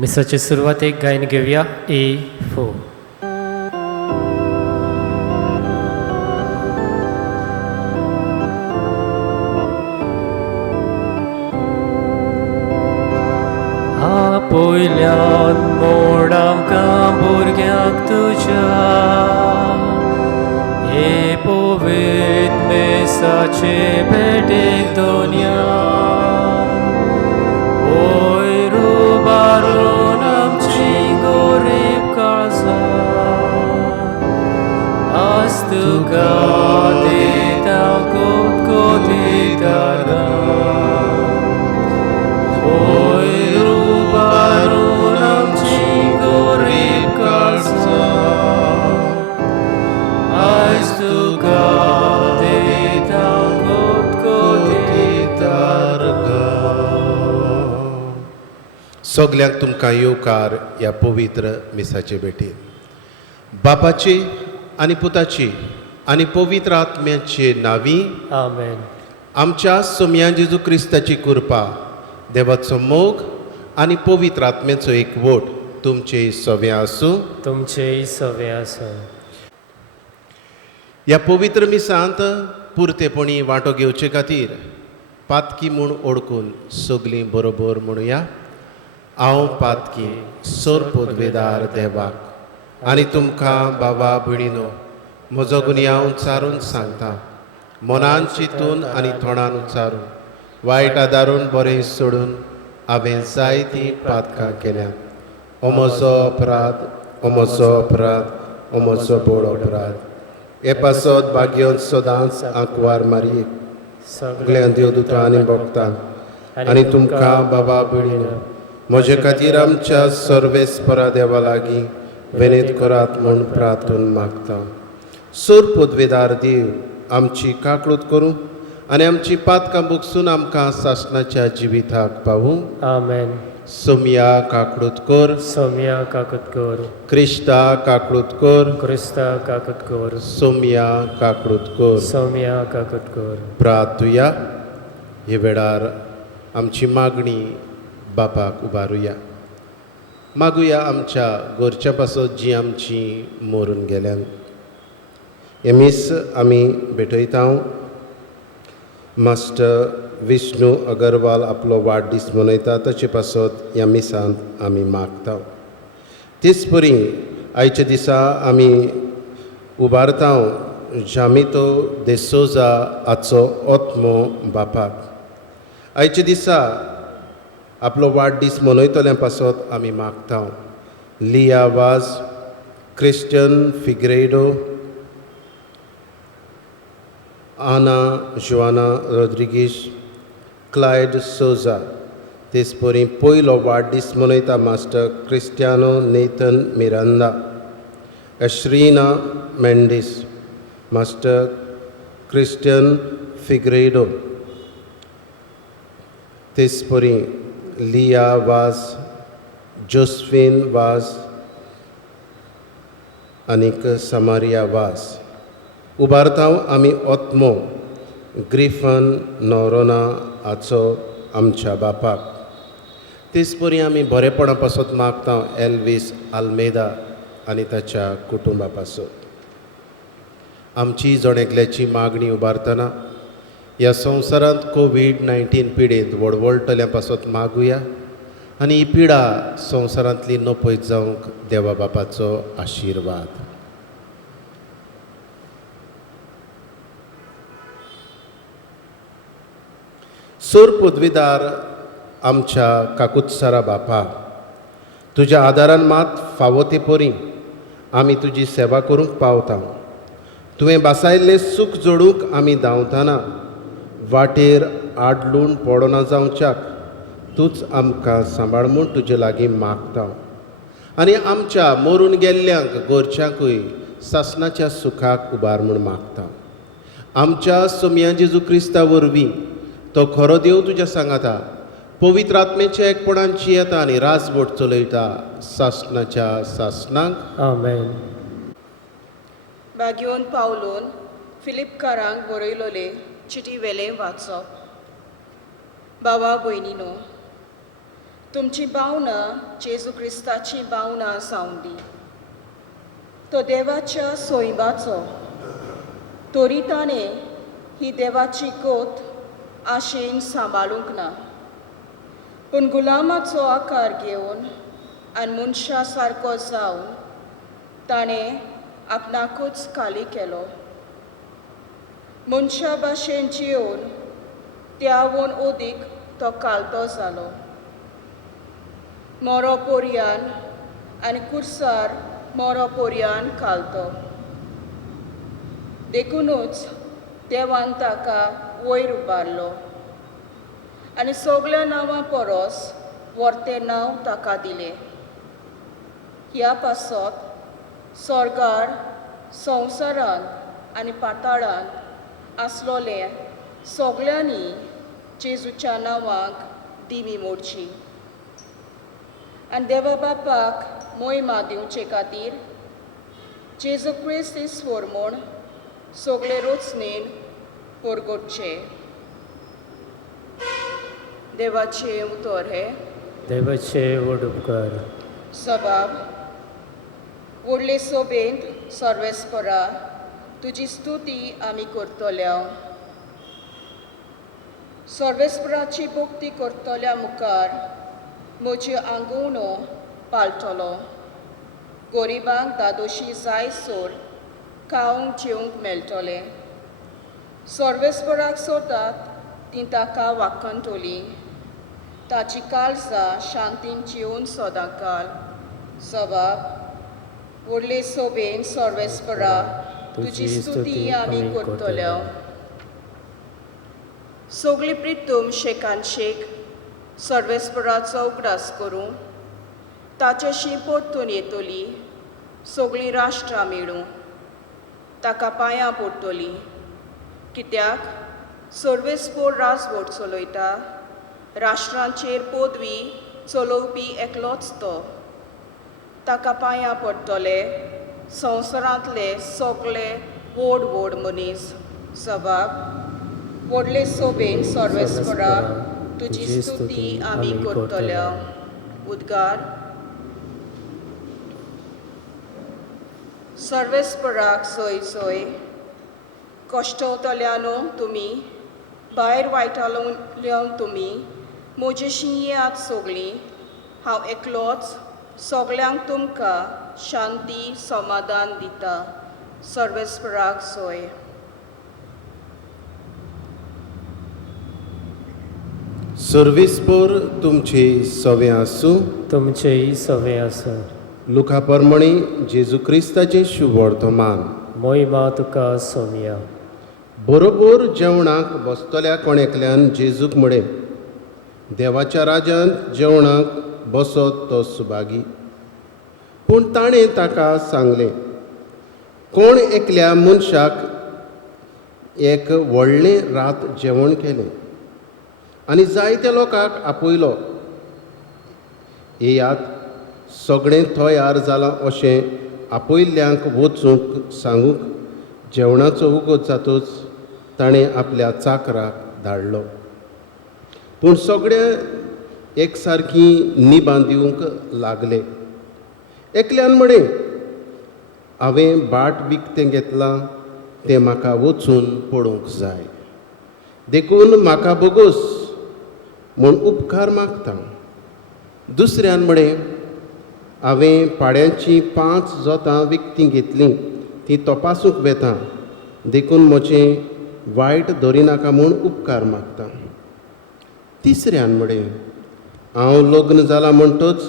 मिसाची सुरवात एक गायन घेऊया A4. पयल्यान मोड आमकां भुरग्यांक तुज्या हे पवित्र मेसाचे भेटेक दोनया रुबारून आमची गोरीब काळजां आज तुका दिता कोतकोतीताना सगल्यांक तुमकां येवकार ह्या पवित्र मिसाचे भेटेन. बापाची आनी पुताची आनी पवित्र आत्म्याचे नांवी आमेन. आमच्या सोम्या जेजू क्रिस्ताची कृपा, देवाचो मोग आनी पवित्र आत्म्याचो एकवट तुमचे सवे आसूं. तुमचेय सवे आसूं. ह्या पवित्र मिसांत पुर्तेपणी वांटो घेवचे खातीर पातकी म्हूण ओळखून सगलीं बरोबर म्हणुया. हांव पातकी सोर पदवेदार देवाक आनी तुमकां बाबा भयणीनो म्हजो गुन्यांव उच्चारून सांगता. मनान चिंतून आनी तोंडान उच्चारून वायट आदारून बरें सोडून हांवें जायतीं पातकां केल्यां. हो म्हजो अपराध, हो म्हजो अपराध, हो म्हजो बोड अपराध. हे पासत भाग्योन सदांच आंकवार मारयेक सगळ्या देवदूतां आनी भक्तां आनी तुमकां बाबा भयणीनो म्हजे खातीर आमच्या सर्वेस्परा देवा लागीं विनीत करात म्हूण प्रार्थून मागता. सोर पदवेदार देव आमची काकूट करूं आनी आमची पातकां बुगसून आमकां सासणाच्या जिविताक पावूं. आमेन. सोम्या काकूट कर. सोम्या काकूट कर. क्रिस्ता काकूट कर. क्रिस्ता काकूट कर. सोम्या काकूट कर. सोम्या काकूट कर. प्रार्थुया. हे वेळार आमची मागणी बापाक उबारुया. मागुया आमच्या घरच्या पासत जी आमची मरून गेल्यांक. हे मीस आमी भेटयता. मास्टर विष्णू अगरवाल आपलो वाडदीस मनयता तशे पासत ह्या मिसांत आमी मागता. तेच परी आयच्या दिसा आमी उबारता जामितो देसोजा हाचो ओत्मो बापाक. आयच्या दिसा आपलो वाडदीस मनयतल्या पासत आमी मागता. लिया वाज, क्रिस्टियन फिग्रेडो, आना जोआना रोड्रिगीस, क्लायड सोजा. तेच परी पयलो वाडदीस मनयता मास्टर क्रिस्टियानो नेथन मिरांदा, एश्रीना मेंडीस, मास्टर क्रिस्टियन फिग्रेडो. तेच परी लिया वाज, जोस्फीन वाज आनीक समारिया वाज. उबारता आमी ओत्मो ग्रिफन नोरोना हाचो आमच्या बापाक. तेच परी आमी बरेपणा पासत मागता एल्वीस आल्मेदा आनी ताच्या कुटुंबा पासत. आमची जोणेगल्याची मागणी उबारतना ह्या संवसारांत कोविड-19 पिडेंत वळवळटल्या पासत मागुया आनी ही पिडा संवसारांतली नपयत जावंक देवा बापाचो आशिर्वाद. सोर पदवीदार आमच्या काकुत्सारा बापा, तुज्या आदारान मात फावो ते परी आमी तुजी सेवा करूंक पावता. तुवें बासायल्लें सूख जोडूंक आमी धांवतना वाटेर आडलून पडना जावच्याक तूंच आमकां सांबाळ म्हूण तुजे लागीं मागता. आनी आमच्या मरून गेल्ल्यांक घरच्यांकूय सासणाच्या सुखाक उबार म्हूण मागता. आमच्या सोम्या जेजू क्रिस्ता वरवीं तो खरो देव तुज्या सांगाता पवित्र आत्म्याच्या एकपणांची येता आनी राजवट चलयता सासणाच्या सासणाक. आमेन. बागयोन पावलोन फिलिपकारांक बरयलोले चिटी वेलें वाचप. बाबा भयणीनो, तुमची भावना जेजू क्रिस्ताची भावना जावन दी. तो देवाच्या सोयबाचो, तरी ताणें ही देवाची गोत आशेन सांबाळूंक ना, पूण गुलामाचो आकार घेवन आनी मनशा सारको जावन ताणें आपणाकूच खाली केलो. मनशा भाशेन जिवन त्यावन ओदीक तो कालतो जालो. मोरो पोरयान आनी कुर्सार मोरो पोरयान कालतो. देखूनच देवान ताका वयर उबारलो आनी सगळ्या नांवां परस व्हरतें नांव ताका दिलें. ह्या पासत स्वर्गार, संवसारांत आनी पाताळांत आसलोले सगळ्यांनी जेजूच्या नांवाक दिमी मोडची. आनी देवा बापाक मोहिमा दिवचे खातीर जेजू क्रिस्त इस्वर म्हूण सगळे रोचणेन परगटचे. देवाचे उतर हे देवाचे व्हड उपकार. सबाब व्हडले सोबेंत सर्वेस्परा तुजी स्तुती आमी करतल्या. सर्वेस्पराची भक्ती करतल्या मुखार म्हजी आंगवणो पाळटलो. गरिबांक दादोशी जायसर खावंक जेवंक मेळटलें. सर्वेस्पराक सोदात ती ताका वाखणटली. ताची काळजां शांतीन जिवन सदांकाल. सबाब व्हडले सोबेन सर्वेस्परा तुजी स्तुती आमी करतल्या. सगळी प्रितूम शेकांशेक सर्वेस्पराचो उगडास करूं ताचेशी परतून येतली. सगळीं राष्ट्रां मेळूं ताका पांयां पडटलीं. कित्याक सर्वेस्पोर राजवट चलयता. राष्ट्रांचेर पदवी चलोवपी एकलोच तो. ताका पांयां पडटले संवसारांतले सगळे व्हड व्हड मनीस. सबाब व्हडले सोबेन सर्वेस्परा तुजी स्तुती आमी करतल्या. उद्गार. सर्वेस्पराक सय सय कश्टवतल्यानो तुमी, भायर वायटल्यान तुमी, म्हजेशी येयात सगळीं. हांव एकलोच सगळ्यांक तुमकां शांती समाधान दिता. सर्वेस्पराक सय. सर्वेस्पर तुमचे सवे आसूं. तुमचेय सवे आसूं. लुका परमणी जेजू क्रिस्ताचें शुभ वर्तमान. मोहिमा तुका सोमिया. बरोबर जेवणाक बसतल्या कोणेकल्यान जेजूक म्हळें, देवाच्या राज्यांत जेवणाक बसत तो सुभागी. पूण ताणें ताका सांगलें, कोण एकल्या मनशाक एक व्हडलें रात जेवण केलें आनी जायत्या लोकांक आपयलो. येयात, सगळें तयार जालां अशें आपयल्ल्यांक वचूंक सांगूंक जेवणाचो उगत जातूच ताणें आपल्या चाकराक धाडलो. पूण सगळे एकसारकीं निबां दिवंक लागले. एकल्यान म्हळें, हांवें बाट विकतें घेतलां तें म्हाका वचून पळोवंक जाय. देखून म्हाका बोगोस म्हूण उपकार मागता. दुसऱ्यान म्हळें, हांवें पाड्यांची 5 जोतां विकतीं घेतलीं तीं तपासूंक वेतां. देखून म्हजें वायट धरिनाका म्हूण उपकार मागता. तिसऱ्यान म्हळें, हांव लग्न जालां म्हणटच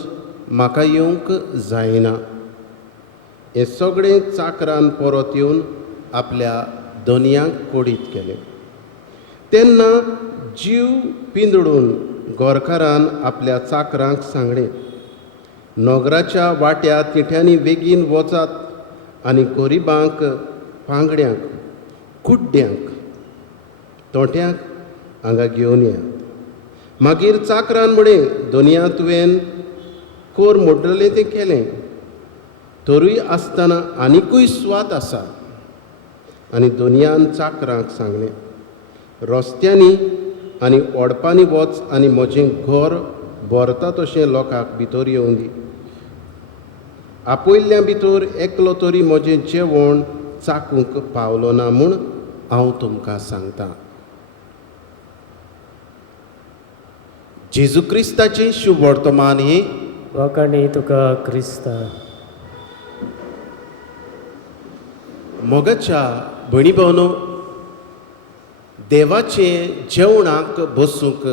म्हाका येवंक जायना. हें सगळें चाकरान परत येवन आपल्या दोनयांक कोडीत केलें. तेन्ना जीव पिंजडून गोरकारान आपल्या चाकरांक सांगलें, नोगराच्या वाट्या तिठ्यांनी बेगीन वचात आनी गरिबांक, पांगड्यांक, कुड्ड्यांक, तोट्यांक हांगा घेवन येयात. मागीर चाकरान म्हळें, दोनया तुवें कोर मोडलें तें केलें, तरूय आसतना आनिकूय स्वात आसा. आनी दोनयान चाकरांक सांगलें, रस्त्यांनी आनी ओडपांनी वच आनी म्हजें घर भरता तशें लोकांक भितर येवं दी. आपयल्ल्या भितर एकलो तरी म्हजें जेवण चाखूंक पावलो ना म्हूण हांव तुमकां सांगतां. जेजू क्रिस्ताचें शुभ वर्तमान हें वखणी तुका क्रिस्ता. मोगाच्या भयणी भावनो, देवाचें जेवणाक बसूंक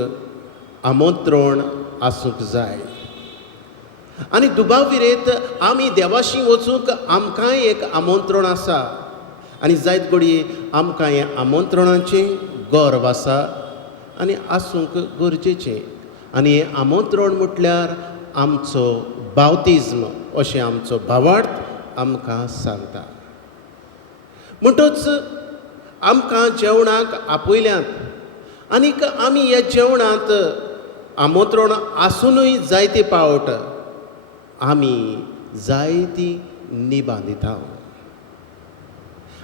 आमंत्रण आसूंक जाय. आनी दुबाविरेत आमी देवाशी वचूंक आमकांय एक आमंत्रण आसा. आनी जायत घडये आमकां हें आमंत्रणाचें गर्व आसा आनी आसूंक गरजेचें. आनी हें आमंत्रण म्हटल्यार आमचो बावतिज्म अशें आमचो भावार्थ आमकां सांगता. म्हणटच आमकां जेवणाक आपयल्यांत आनीक आमी ह्या जेवणांत आमंत्रण आसुनूय जायते पावट आमी जायती निबांदिता.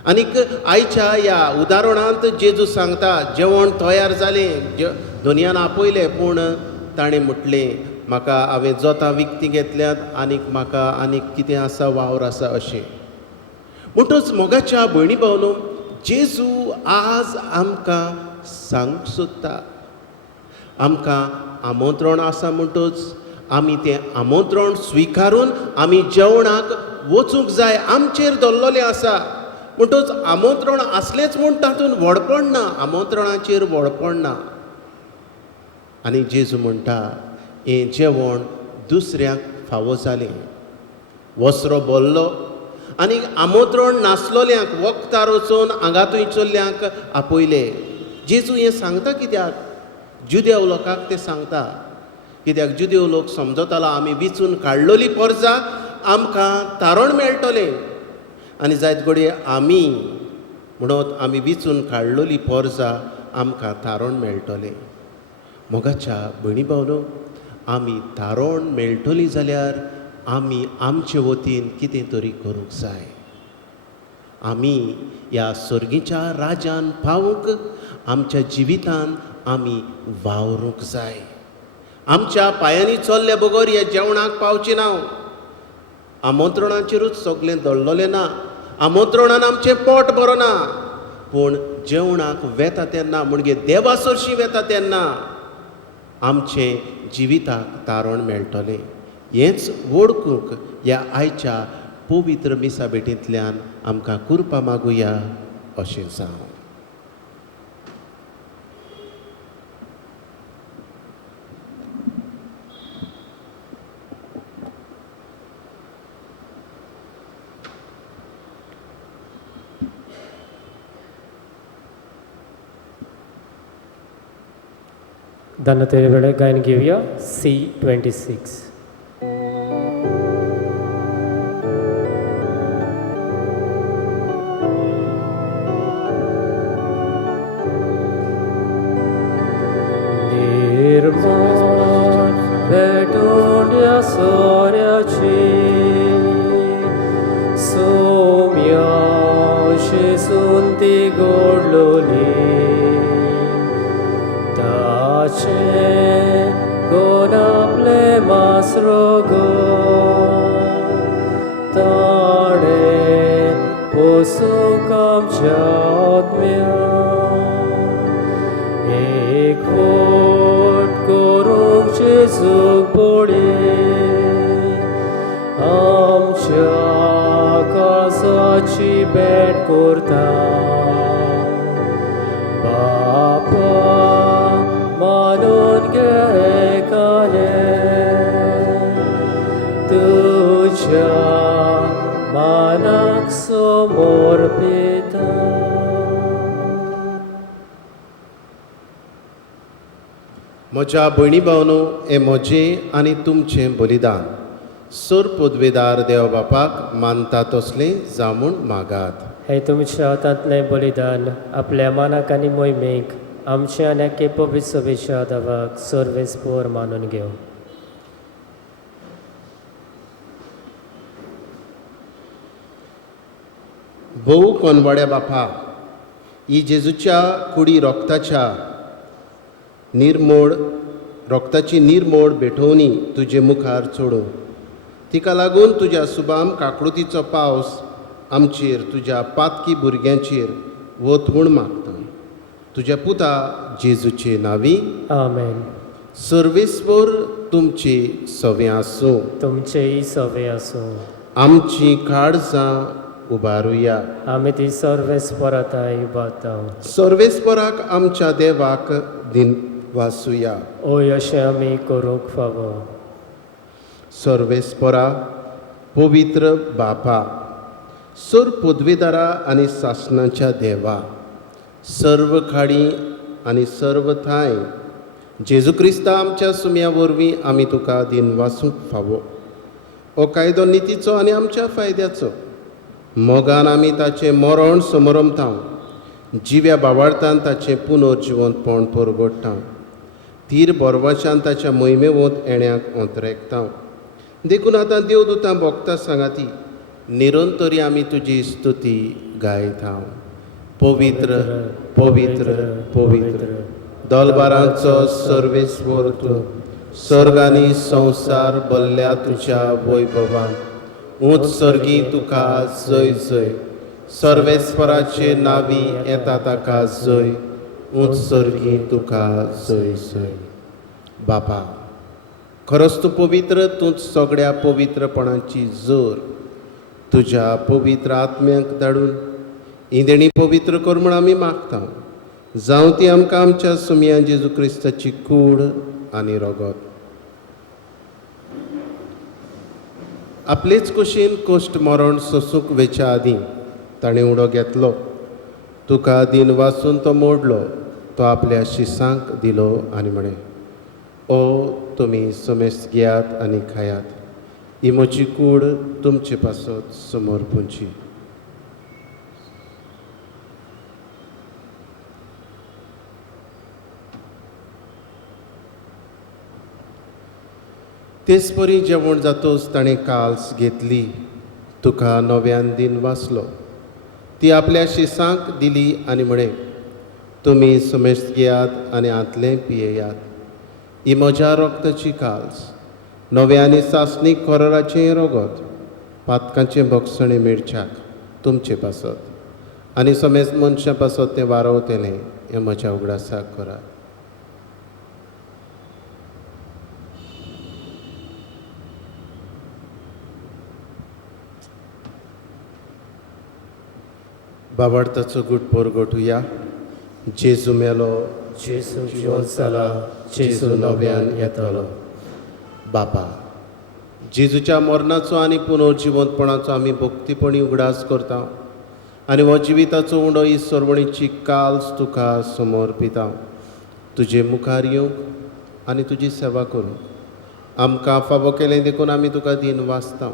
आनीक आयच्या ह्या उदाहरणांत जेजू सांगता जेवण तयार जालें, दोनयान आपयलें, पूण ताणें म्हटलें म्हाका हांवें जोतां विकतीं घेतल्यात आनीक म्हाका आनीक कितें आसा वावर आसा अशें. म्हणटच मोगाच्या भयणी भावनो, जेजू आज आमकां सांगूंक सोदता. आमकां आमंत्रण आसा म्हणटच आमी तें आमंत्रण स्विकारून आमी जेवणाक वचूंक जाय. आमचेर दल्लोलें आसा म्हणटच आमंत्रण आसलेंच म्हूण तातूंत व्हडपण ना, आमंत्रणाचेर व्हडपण ना. आनी जेजू म्हणटा हें जेवण दुसऱ्याक फावो जालें. वस्रो भरलो आनी आमंत्रण नासलोल्यांक वखदार वचून आंगातूय चल्ल्यांक आपयलें. जेजू हें सांगता कित्याक? जुदेव लोकांक तें सांगता कित्याक जुदेव लोक समजतालो आमी विचून काडलोली परजां आमकां तारण मेळटलें. आनी जायत घडये आमी म्हणत आमी विचून काडलोली परजां आमकां तारण मेळटलें. मोगाच्या भयणी भावनो, आमी तारण मेळटली जाल्यार आमी आमचे वतीन कितें तरी करूंक जाय. आमी ह्या सर्गीच्या राजान पावूंक आमच्या जिवितान आमी वावरूंक जाय. आमच्या पांयांनी चल्ल्या बगर ह्या जेवणाक पावचें ना. आमंत्रणाचेरूच सगळें दळलोलें ना, आमंत्रणान आमचें पोट भरना, पूण जेवणाक वेता तेन्ना म्हणजे देवा सरशी वेता तेन्ना आमचें जिविताक तारण मेळटलें. हेंच वळखूंक ह्या आयच्या पवित्र मिसा भेटींतल्यान आमकां कृपा मागुया अशें जावं. दानतेरे वेळेक गायन घेवया C26. निर्माण भेटून या सोऱ्याची सौम्याशी सुंती गोडलोली ताचे कोण आपले मासरोग ताणे पोसूंक आमच्या आत्म्या एक फोट करूंक जेजूक पडे आमच्या काजाची भेट करता. बापा मानून घे काले तुझ्या मानाक समर्पिता. म्हज्या भयणी भावनो, हें म्हजें आनी तुमचें बलिदान सर पदवेदार देव बापाक मानता तसलें जावं म्हूण मागात. हे तुमच्या हातांतलें बलिदान आपल्या मानाक आनी मोहिमेक आमचे आनी एके पवित्र सभेच्या देवाक सर्वेस्पोर मानून घेव. भोव कोनवाड्या बापा, ही जेजूच्या कुडी रोगताच्या निर्मळ रोगताची निर्मोळ भेटोवणी तुजे मुखार चोडूं. तिका लागून तुज्या सुबाम काकळुतीचो पावस आमचेर तुज्या पातकी भुरग्यांचेर वत म्हूण मागता. तुज्या पुता जेजूचे नांवी आमेन. सर्वेस्वर तुमची सवे आसूं. तुमचेही सवे असो. आमची काळजां उबारुया. आमी ती सर्वेस्परताय उबारता. सर्वेस्पराक आमच्या देवाक दिन वासुया. ओय अशें आमी करूंक फावो. सर्वेस्परा पवित्र बापा, सर पदवीदारा आनी शासनाच्या देवा, सर्व खाडी आनी सर्व थाय जेजू क्रिस्ता आमच्या सुम्या वरवीं आमी तुका दिन वासूंक फावो. हो कायदो नितीचो आनी आमच्या फायद्याचो. मोगान आमी ताचें मरण समरमतां. जिव्या बावार्थान ताचें पुनर्जिवंतपण परगडटां. तीर बोरवाच्यान ताच्या मोहिमे वत येण्याक ओंतरेकतां. देखून आतां देवदूतां भोगता सांगाती निरंतरी आमी तुजी स्तुती गायता. पवित्र पवित्र पवित्र दलबारांचो सर्वेस्वर तूं. सर्ग आनी संवसार भल्ल्या तुज्या वैभवान. उंच सर्गी तुका जय जय. सर्वेस्वराचे नांवी येता ताका जय. उंच सर्गी तुका जय जय. बापा, खरोच तूं पवित्र. तूंच सगळ्या पवित्रपणाची जोर तुज्या पवित्र आत्म्याक धाडून इंदेणी पवित्र कर म्हूण आमी मागता. जावं ती आमकां आमच्या सुम्या जेजू क्रिस्ताची कूड आनी रगत. आपलेच कुशीन कोश्ट मरण सोंसूंक वेच्या आदीं ताणें उडो घेतलो. तुका दिन वाचून तो मोडलो. तो आपल्या शिसांक दिलो आनी म्हणें, ओ तुमी समेस्त घेयात आनी खायात. ही म्हजी कूड तुमचे पासत समोर पुंची. तेच परी जेवण जातोच ताणें काल्स घेतली. तुका नव्यान दिन वाचलो. ती आपल्या शिसांक दिली आनी म्हणें, तुमी समेस्त घेयात आनी आंतलें पियेयात. ही म्हज्या रोगताची काल्स, नव्या आनी सासणीक खोराचें रगत, पातकांचें भक्षणे मिरच्याक तुमचे पासत आनी समेस्त मनशां पासत तें वारवतलें. हें म्हज्या उगडासाक करात. बाबार्थाचो गूट परगटुया. जेजू मेलो, जेजू जिवंत जाला. जेजू नव्यान येतलो. बापा, जेजूच्या मरणाचो आनी पुनर्जिवंतपणाचो आमी भक्तीपणी उगडास करता आनी हो जिविताचो उंडो ही सर्वणीची काल्स तुका समर्पिता. तुजे मुखार येवंक आनी तुजी सेवा करूंक आमकां फावो केलें देखून आमी तुका दिन वाचता.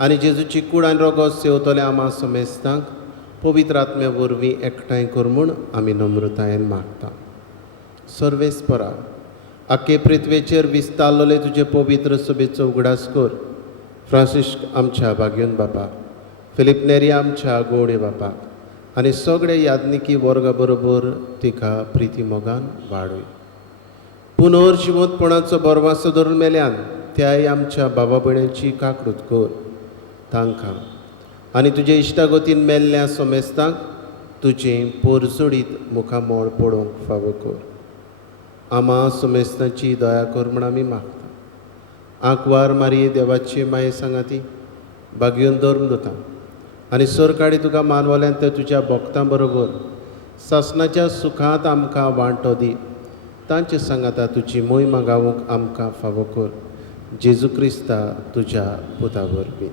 आनी जेजूची कूड आनी रगत सेवतले आम्हा समेस्तांक पवित्र आत्म्या वरवीं एकठांय कर म्हूण आमी नम्रतायेन मागता. सर्वेस्परा, आख्खे पृथ्वेचेर विस्तारलोले तुजे पवित्र सभेचो उगडास कर. फ्रांसिस्क आमच्या भाग्योन बापाक, फिलिप नेरी आमच्या गोडे बापाक आनी सगळे याज्ञिकी वर्गा बरोबर तिका प्रिती मोगान वाडय. पुनर्जिवंतपणाचो बरवासो धरून मेल्यान त्याय आमच्या भावा भयणांची काकूट कर. तांकां आनी तुजे इश्टागतीन मेल्ल्या समेस्तांक तुजें पोरसोडीत मुखामोळ पडोवंक फावो कर. आम्हा समेस्तांची दया कर म्हूण आमी मागता. आंकवार मारये देवाची माये सांगाती भाग्योन धर्म दोता आनी सर काडी तुका मानवल्यान ते तुज्या भक्तां बरोबर सासणाच्या सुखांत आमकां वांटो दी. तांचे सांगाता तुजी मोहिमा गावूंक आमकां फावो कर. जेजू क्रिस्ता तुज्या पुता वरवीं.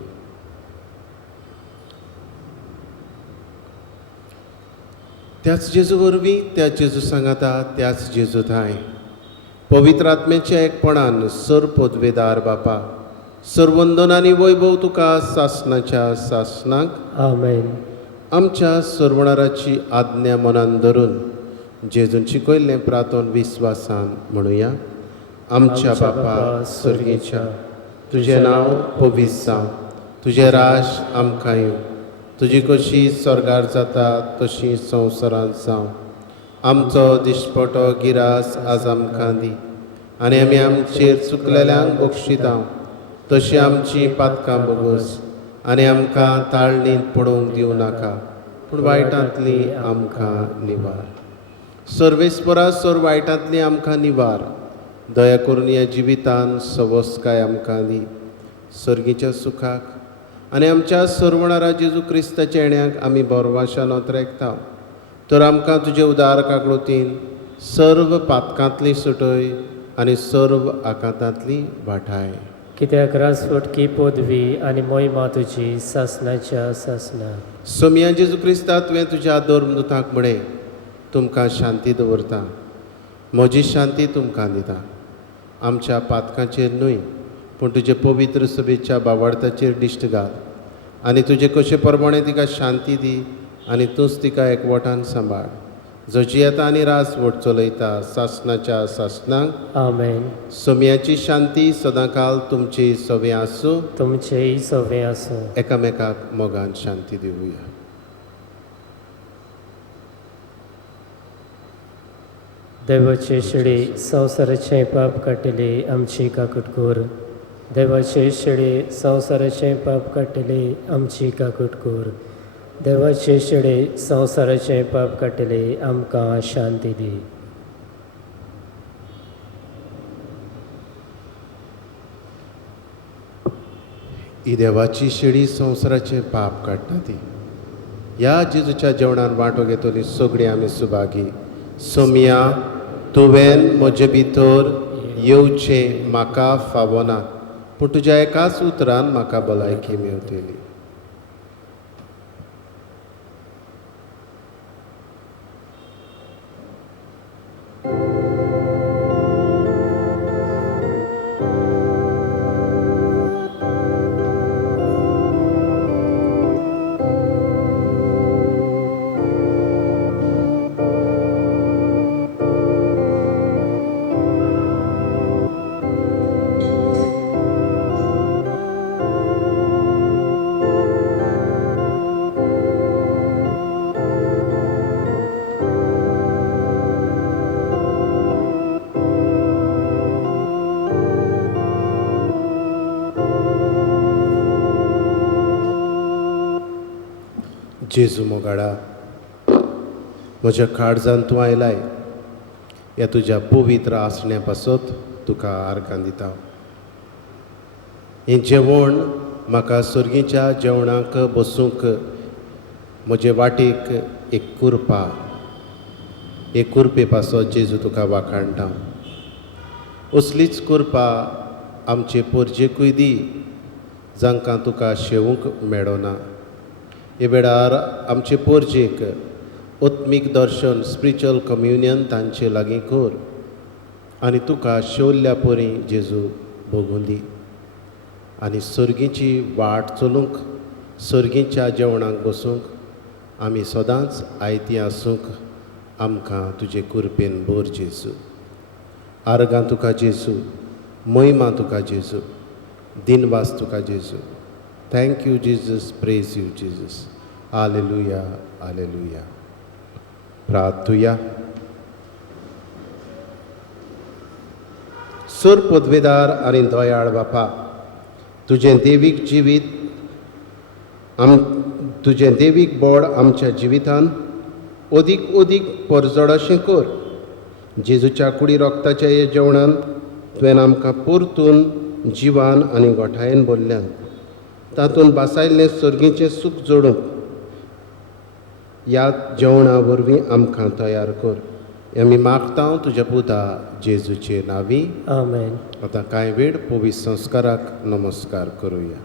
त्याच जेजू वरवीं, त्या जेजू सांगाता, त्याच जेजू थाय पवित्र आत्म्याच्या एकपणान सर पदवेदार बापा, सर्वंदन आनी वैभव तुका सासणाच्या सासणाक आमेन. आमच्या सर्वणाराची आज्ञा मनान धरून जेजून शिकयल्लें प्रार्थन विस्वासान म्हणुया. आमच्या बापा सर्गेच्या, तुजें नांव पवित्र जावं. तुजें राज आमकां येवं. तुजी कशी स्वर्गार जाता तशी संवसारांत जावं. आमचो दिश्पटो गिरास आज आमकां दी आनी आमी आमचेर चुकलेल्यांक बक्षिता तशी आमची पातकां बोगस आनी आमकां ताळणीत पडोवंक दिवं नाका पूण वायटांतली आमकां निवार. सर्वेस्परा सोर वायटांतली आमकां निवार. दया करून ह्या जिवितान सवस्काय आमकां दी. सर्गीच्या सुखाक आनी आमच्या सर्वणारा जेजू क्रिस्ताच्या येण्याक आमी बोरवाशान ओतरेकता. तर आमकां तुजे उदार काकळुतीन सर्व पातकांतली सुटय आनी सर्व आकांतांतली वाटाय. कित्याक रासफोटकी पदवी आनी मोहिमा तुजी सासणाच्या सासणा. सोमिया जेजू क्रिस्ता तुवें तुज्या दोर्मदूतांक म्हणे तुमकां शांती दवरता. म्हजी शांती तुमकां दिता. आमच्या पातकांचेर न्हय पूण तुजे पवित्र सभेच्या बावार्थाचेर दिश्ट घाल आनी तुजे कशे प्रमाणे तिका शांती दी आनी तूंच तिका एकवटान सांबाळ. जशी येता आनी रासवट चलयता सासणाच्या सासणांक. आमेन. सोम्याची शांती सदांकाल तुमची सवे आसूं. तुमचेय सवे आसूं. एकामेकाक मोगान शांती दिवया. देवाचे शिडी संवसाराचें पाप काडटली आमची काकूट कोर. देवाचे शिडी संवसाराचें पाप काडटली आमची काकूट कोर. देवाचे शिडी संवसाराचें पाप काडटली आमकां शांती दी. ही देवाची शिडी संवसाराचें पाप काडटा ती. ह्या जेजूच्या जेवणान वांटो घेतली सगळीं आमी सुभागी. सोमिया तुवें म्हजे भितर येवचें म्हाका फावना पूण तुज्या एकाच उतरान म्हाका भलायकी मेवतली. जेजू मोगाडा म्हज्या काळजान तूं आयलाय. ह्या तुज्या पवित्र आसण्या पासत तुका आर्गां दिता. हें जेवण म्हाका सर्गीच्या जेवणाक बसूंक म्हजे वाटेक एक कुरपा. एक कुरपे पासत जेजू तुका वाखाणटा. असलीच कुरपा आमचे पोरजेकूय दी जांकां तुका शेवूंक मेळना. हे वेळार आमचे पोरजेक ओत्मीक दर्शन स्पिरिच्युअल कम्युनियन तांचे लागीं कर आनी तुका शेवल्ल्या परी जेजू भोगूं दी. आनी सर्गीची वाट चलूंक सर्गीच्या जेवणाक बसूंक आमी सदांच आयतीं आसूंक आमकां तुजे कुरपेन बोर जेजू. आर्गां तुका जेजू. महिमा तुका जेजू. दिनवास तुका जेजू. Thank you, Jesus. Praise you, Jesus. Hallelujah. Hallelujah. प्रार्थुया. सुर पदवेदार आनी दयाळ बापा, तुजें देवीक जिवीत तुजें देवीक बोड आमच्या जिवितान ओदीक ओदीक परजड अशें कर. जेजूच्या कुडी रोगताच्या हे जेवणान तुवें आमकां परतून जिवान आनी गोठायेन भरल्यान तातूंत बासायल्लें सर्गीचें सूख जोडूंक ह्या जेवणा वरवीं आमकां तयार कर. आमी मागता तुज्या पुता जेजूचे नांवी. आमेन. आतां कांय वेळ पवित्र संस्काराक नमस्कार करुया.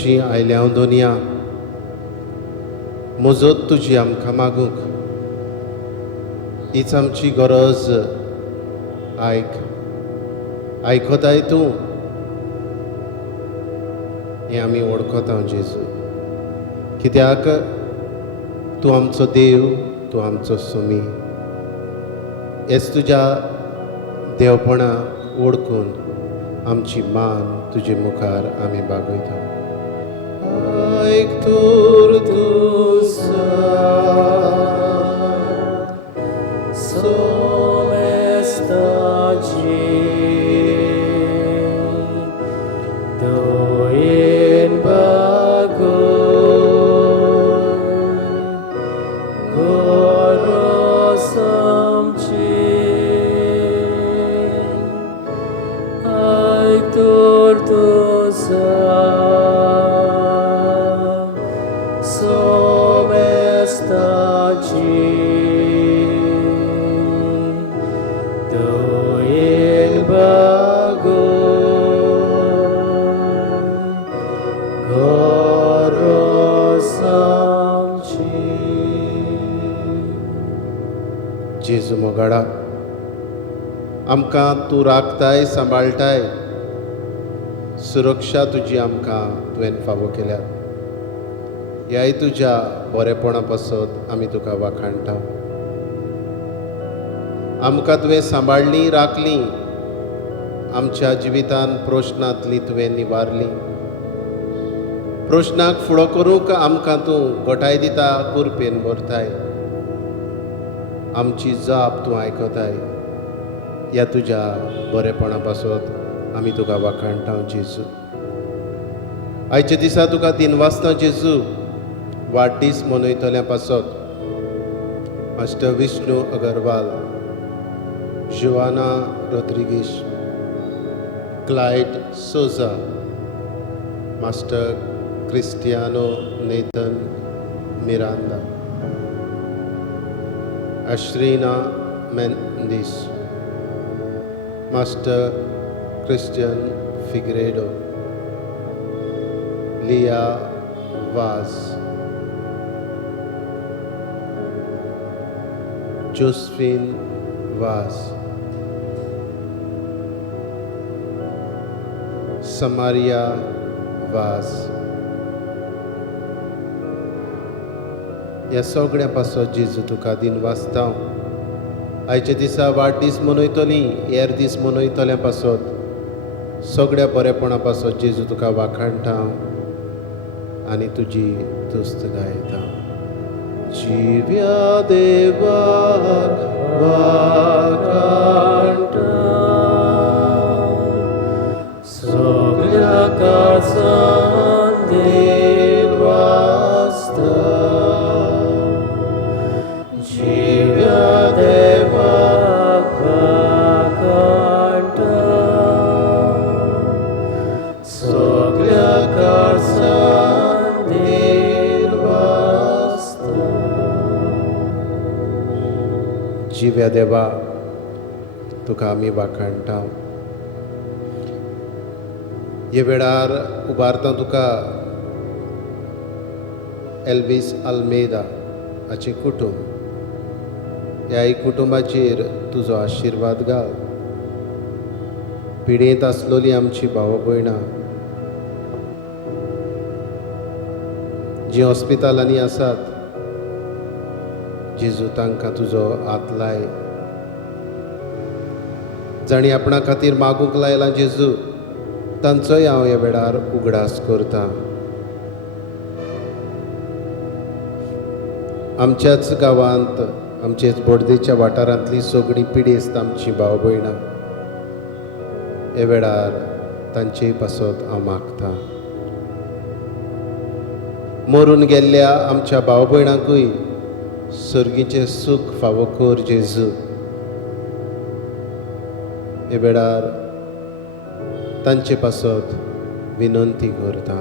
हरशीं आयल्या दोनया मोजत तुजी आमकां मागूंक हीच आमची गरज आयकताय तूं हें आमी वळखता जेजू कित्याक तूं आमचो देव तूं आमचो सुमी हेच तुज्या देवपणा ओळखून आमची मान तुजे मुखार आमी बागयता आयकतोर तुसा जेजू मोगाडा आमकां तूं राखताय सांबाळटाय सुरक्षा तुजी आमकां तुवें फावो केल्या ह्याय तुज्या बरेपणा पासत आमी तुका वाखाणटा आमकां तुवें सांबाळली राखली आमच्या जिवितान प्रश्नांतली तुवें निवारली प्रश्नाक फुडो करूंक आमकां तूं घटाय दिता कुरपेन भरताय आमची जाप तूं आयकताय ह्या तुज्या बरेपणा पासत आमी तुका वाखाणटा जेजू आयच्या दिसा तुका दिनवासता जेजू वाडदीस मनयतल्या पासत master Vishnu Agarwal Joana Rodrigues Clyde Souza master Cristiano Nathan Miranda Ashrina Mendes master Christian Figueiredo Lia Vaz जोस्फिन वाज समारिया वाज ह्या सगळ्या पासत जेजू तुका दिन वाचता आयच्या दिसा वाडदीस मनयतली हेर दीस मनयतल्या पासत सगळ्या बरेपणा पासत जेजू तुका वाखाणटा आनी तुजी तुस्त गायता जिव्या देवाक वाखाणटा सगळ्या काळजान देव वाचता जिव्या देवा तुका आमी वाखाणटा हे वेळार उबारता तुका एल्विस आल्मेदा हाचें कुटुंब ह्या कुटुंबाचेर तुजो आशिर्वाद घाल पिडेंत आसलोली आमची भाव भयणां जीं हॉस्पिटलांनी आसात जेजू तांकां तुजो हात लाय जाणी आपणा खातीर मागूंक लायला जेजू तांचोय हांव ह्या वेळार उगडास करतां आमच्याच गांवांत आमचेच बोडदेच्या वाठारांतली सगळीं पिडेस्त आमची भाव भयणां हे वेळार तांचेय पासत हांव मागतां मरून गेल्ल्या आमच्या भाव भयणांकूय सर्गीचें सूख फावो कर जेजू हे वेळार तांचे पासत विनंती करता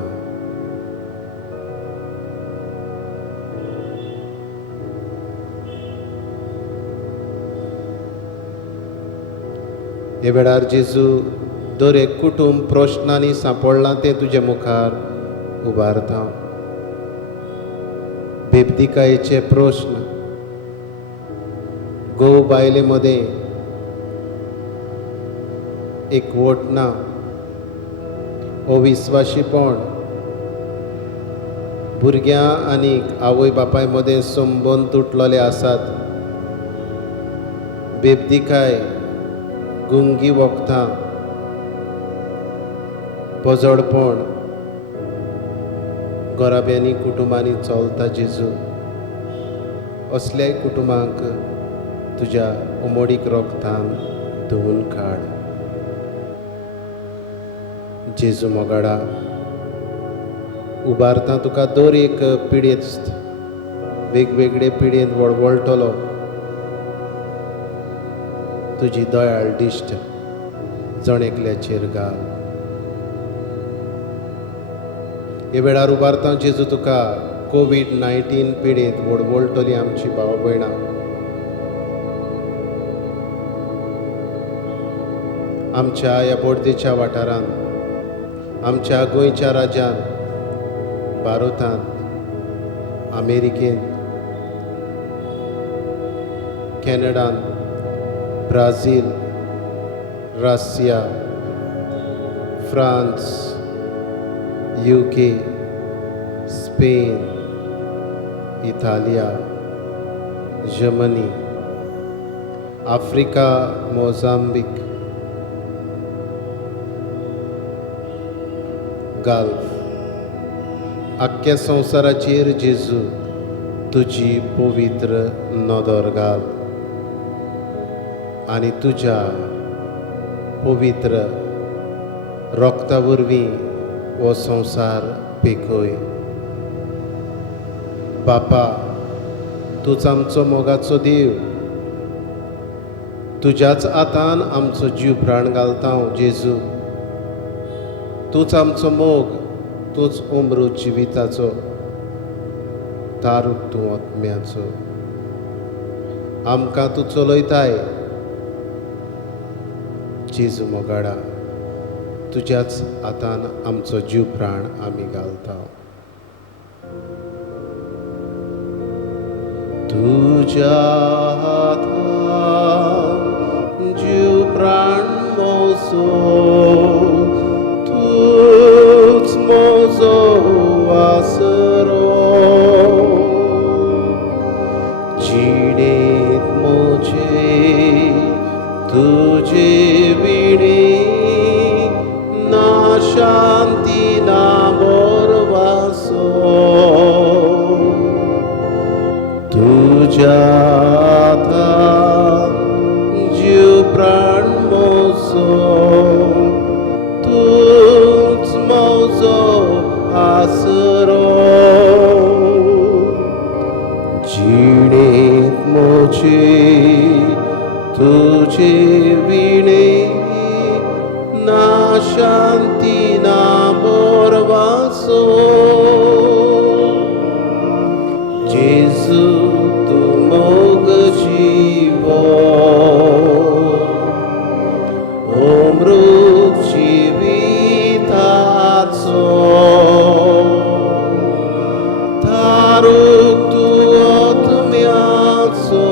हे वेळार जेजू दर एक कुटुंब प्रश्नांनी सांपडलां तें तुजे मुखार उबारता बेबदिकायेचे प्रश्न गोव बायलेमध्ये एकवट ना अविस्वाशीपण भुरग्यां आनी आवय बापाय मदें संबंद तुटलेले आसात बेबदिकाय गुंगी वखदां पोजडपण घराब्यांनी कुटुंबांनी चलता जेजू असल्याय कुटुंबांक तुज्या उमोडीक रोगतान धुवून काड जेजू मोगाडा उबारता तुका दर एक पिडेस्त वेगवेगळे पिडेंत वळवळटलो तुजी दयाळ दिश्ट जण एकल्याचेर घाल हे वेळार उबारता जेजू तुका कोविड-19 पिडेंत वळवळटली आमची भाव भयणां आमच्या ह्या बोडदेच्या वाठारांत आमच्या गोंयच्या राज्यांत भारतांत अमेरिकेंत कॅनडांत Brazil Russia France UK Spain इटालिया जर्मनी आफ्रिका मोजांबीक गाल्फ आख्ख्या संवसाराचेर जेजू तुजी पवित्र नदर घाल आनी तुज्या पवित्र रोगता वरवीं हो संवसार पेकय बापा तूच आमचो मोगाचो देव तुज्याच हातान आमचो जीव प्राण घालता हांव जेजू तूच आमचो मोग तूच उमरो जिविताचो तारूक तूं आत्म्याचो आमकां तूं चलयताय जेजू मोगाडा तुज्याच हातान आमचो जीव प्राण आमी घालता तुज्या हातान जीव प्राण मोजो तूच मोजो आसरो जिणेंत म्हजे तुजे विणे ना शांती ना मोरवासो तुज्या हातान जीव प्राण मोजो तूच मोजो आसरो जिणेंत म्हजे तुजे विणे ना शांती ना मोरवासो जेजू तूं मोग जीवो अमृत जिविताचो तारूक तूं आत्म्याचो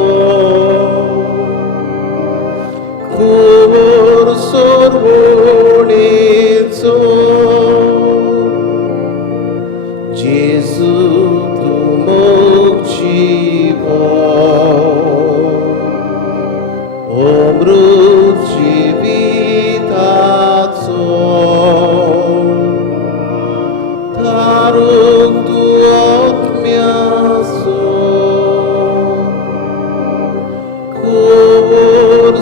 कुवर सोरवणेचो जेजू तूं मोग जीवो अमृत जिविताचो तारूक तूं आत्म्याचो कुवर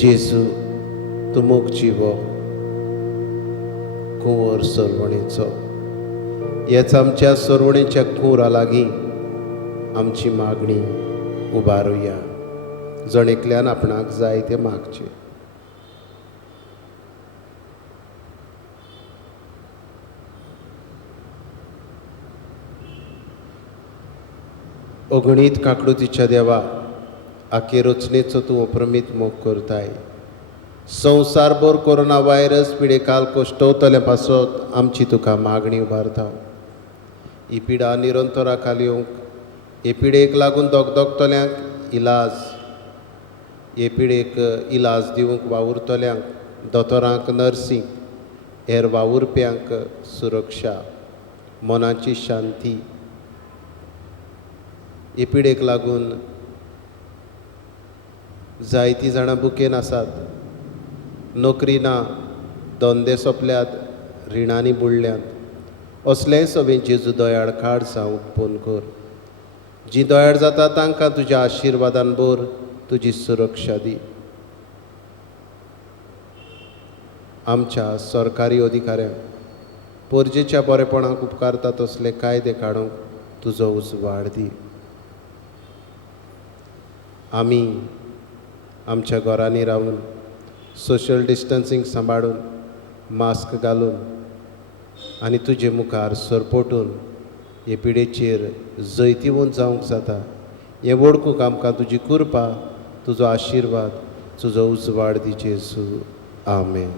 जेजू तूं मोग जिवो कुंवर सोरवणेचो हेच आमच्या सोरवणेच्या कुंवरा लागीं आमची मागणी उबारुया जण एकल्यान आपणाक जाय तें मागचें अगणीत काकडुतीच्या देवा आखे रचनेचो तूं अप्रमीत मोग करताय संवसारभर कोरोना व्हायरस पिडेकाल कोश्टवतले पासत आमची तुका मागणी उबारता. ही पिडा निरंतरा खाली येवंक, हे पिडेक लागून दोगदोगतल्यांक इलाज, हे पिडेक इलाज दिवंक वावुरतल्यांक, दोतोरांक नर्सींक, हेर वावुरप्यांक सुरक्षा, मनाची शांती. हे पिडेक लागून जायतीं जाणां बुकेन आसात, नोकरी ना, धंदे सोंपल्यात, रिणांनी बुडल्यात. असलेय सगळे जेजू दोयाळ काड जावंक फोन कर. जीं दोयाळ जाता तांकां तुज्या आशिर्वादान भर, तुजी सुरक्षा दी. आमच्या सरकारी अधिकाऱ्यांक परजेच्या बरेपणाक उपकारता तसले कायदे काडूंक तुजो उजवाड दी. आमी आमच्या घरांनी रावून सोशल डिस्टन्सींग सांबाळून, मास्क घालून आनी तुजे मुखार सरपोटून हे पिडेचेर जैतिवंत जावंक जाता. हें वळखूंक आमकां तुजी कृपा, तुजो आशिर्वाद, तुजो उजवाड दी जेजू. आमेन.